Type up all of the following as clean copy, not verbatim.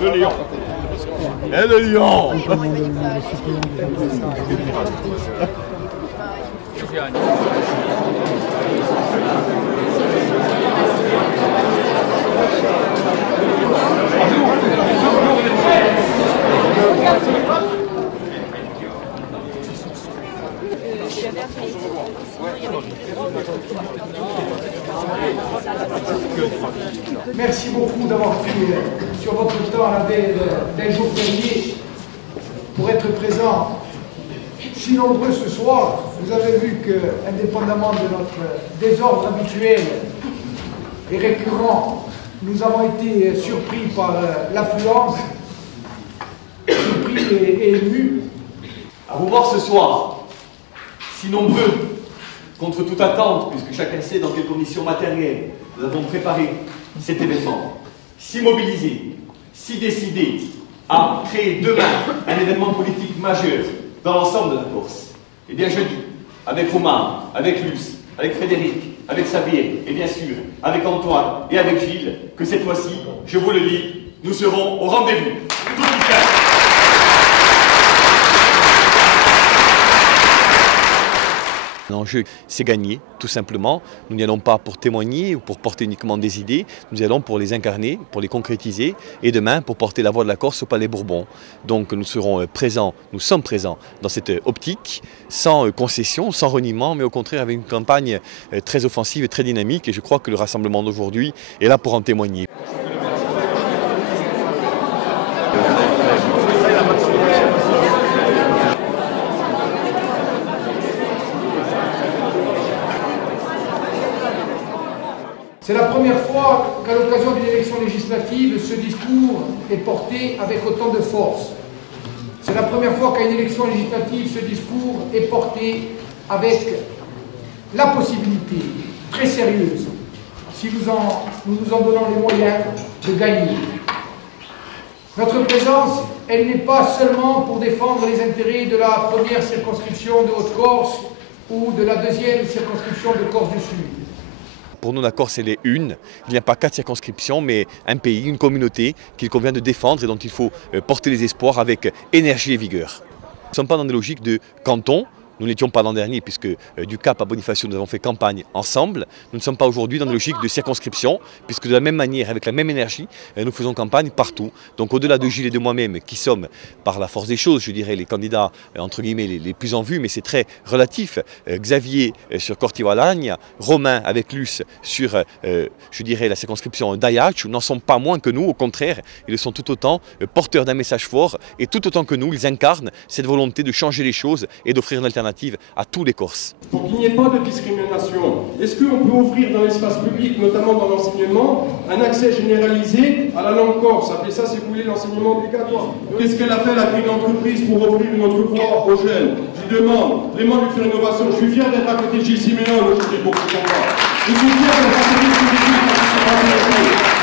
Le lion. Et le lion. Merci beaucoup d'avoir pris sur votre temps à la veille d'un jour férié pour être présent si nombreux ce soir. Vous avez vu que, indépendamment de notre désordre habituel et récurrent, nous avons été surpris par l'affluence, surpris et émus. À vous voir ce soir, si nombreux, contre toute attente, puisque chacun sait dans quelles conditions matérielles nous avons préparé cet événement, si mobilisés, si décidés à créer demain un événement politique majeur dans l'ensemble de la Corse. Eh bien je dis, avec Romain, avec Luce, avec Frédéric, avec Xavier, et bien sûr avec Antoine et avec Gilles, que cette fois-ci, je vous le dis, nous serons au rendez-vous. Tout le cœur. L'enjeu, c'est gagner, tout simplement. Nous n'y allons pas pour témoigner ou pour porter uniquement des idées, nous y allons pour les incarner, pour les concrétiser, et demain pour porter la voix de la Corse au Palais Bourbon. Donc nous serons présents, nous sommes présents dans cette optique, sans concession, sans reniement, mais au contraire avec une campagne très offensive et très dynamique, et je crois que le rassemblement d'aujourd'hui est là pour en témoigner. C'est la première fois qu'à l'occasion d'une élection législative, ce discours est porté avec autant de force. C'est la première fois qu'à une élection législative, ce discours est porté avec la possibilité très sérieuse, si nous nous en donnons les moyens, de gagner. Notre présence, elle n'est pas seulement pour défendre les intérêts de la première circonscription de Haute-Corse ou de la deuxième circonscription de Corse du Sud. Pour nous, la Corse, elle est une. Il n'y a pas 4 circonscriptions, mais un pays, une communauté qu'il convient de défendre et dont il faut porter les espoirs avec énergie et vigueur. Nous ne sommes pas dans des logiques de canton. Nous n'étions pas l'an dernier, puisque du Cap à Bonifacio, nous avons fait campagne ensemble. Nous ne sommes pas aujourd'hui dans une logique de circonscription, puisque de la même manière, avec la même énergie, nous faisons campagne partout. Donc au-delà de Gilles et de moi-même, qui sommes, par la force des choses, je dirais, les candidats, entre guillemets, les plus en vue, mais c'est très relatif. Xavier sur Cortivalagne, Romain avec Luce sur, je dirais, la circonscription d'Ayach, n'en sont pas moins que nous, au contraire, ils sont tout autant porteurs d'un message fort, et tout autant que nous, ils incarnent cette volonté de changer les choses et d'offrir une alternative à tous les Corses. Pour qu'il n'y ait pas de discrimination, est-ce qu'on peut offrir dans l'espace public, notamment dans l'enseignement, un accès généralisé à la langue corse? Appelez ça, si vous voulez, l'enseignement obligatoire. Qu'est-ce qu'elle a fait, la grille d'entreprise, pour offrir une autre voie aux jeunes? Je lui demande vraiment de faire une innovation. Je suis fier d'être à côté de Gilles Siméon aujourd'hui pour ce combat. Je suis fier d'être à côté de ce public parce que c'est pas bien.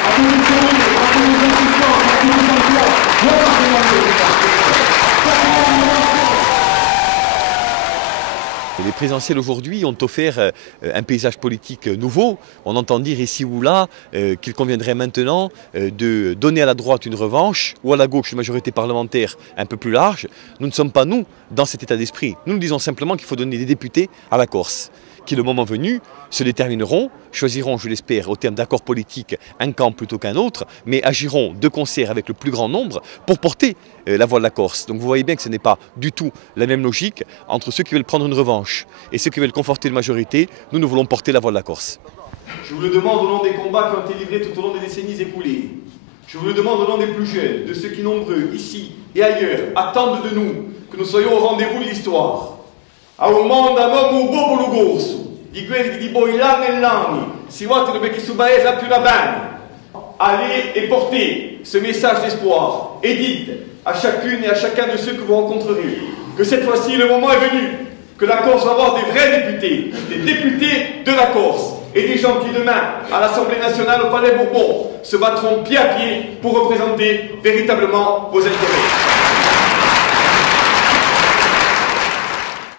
À côté de ce monde, à côté des assistants, à côté des emplois, voilà ce qu'on Les présidentielles aujourd'hui ont offert un paysage politique nouveau. On entend dire ici ou là qu'il conviendrait maintenant de donner à la droite une revanche ou à la gauche une majorité parlementaire un peu plus large. Nous ne sommes pas, nous, dans cet état d'esprit. Nous disons simplement qu'il faut donner des députés à la Corse, qui, le moment venu, se détermineront, choisiront, je l'espère, au terme d'accords politiques, un camp plutôt qu'un autre, mais agiront de concert avec le plus grand nombre pour porter la voix de la Corse. Donc vous voyez bien que ce n'est pas du tout la même logique entre ceux qui veulent prendre une revanche et ceux qui veulent conforter une majorité. Nous voulons porter la voix de la Corse. Je vous le demande au nom des combats qui ont été livrés tout au long des décennies écoulées. Je vous le demande au nom des plus jeunes, de ceux qui nombreux, ici et ailleurs, attendent de nous que nous soyons au rendez-vous de l'histoire. A un mondo a nomu popolo corso, di quelli di Boilan e Lani, si votent perché su Baese a più la bande. Allez et portez ce message d'espoir et dites à chacune et à chacun de ceux que vous rencontrerez que cette fois-ci le moment est venu, que la Corse va avoir des vrais députés, des députés de la Corse et des gens qui demain, à l'Assemblée nationale au Palais Bourbon, se battront pied à pied pour représenter véritablement vos intérêts.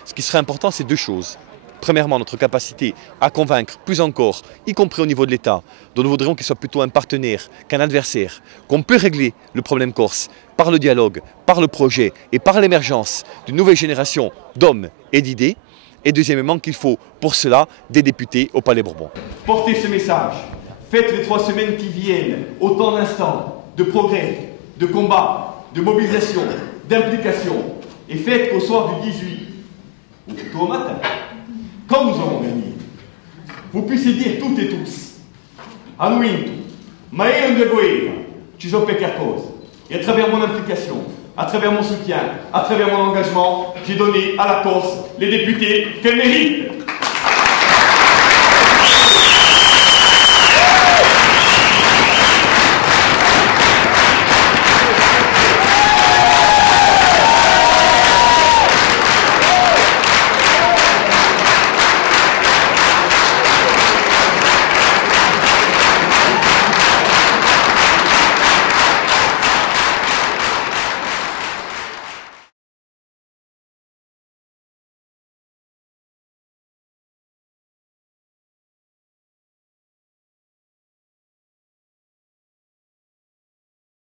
Ce qui serait important, c'est deux choses. premièrement, notre capacité à convaincre plus encore, y compris au niveau de l'État, dont nous voudrions qu'il soit plutôt un partenaire qu'un adversaire, qu'on peut régler le problème corse par le dialogue, par le projet et par l'émergence d'une nouvelle génération d'hommes et d'idées. Et deuxièmement, qu'il faut pour cela des députés au Palais Bourbon. Portez ce message. Faites les 3 semaines qui viennent autant d'instants, de progrès, de combat, de mobilisation, d'implication. Et faites qu'au soir du 18, ou plutôt au matin, quand nous aurons gagné, vous puissiez dire toutes et tous, hanno vinto, ma io non devo ci sono per qualcosa. Et à travers mon implication, à travers mon soutien, à travers mon engagement, j'ai donné à la Corse les députés qu'elle mérite.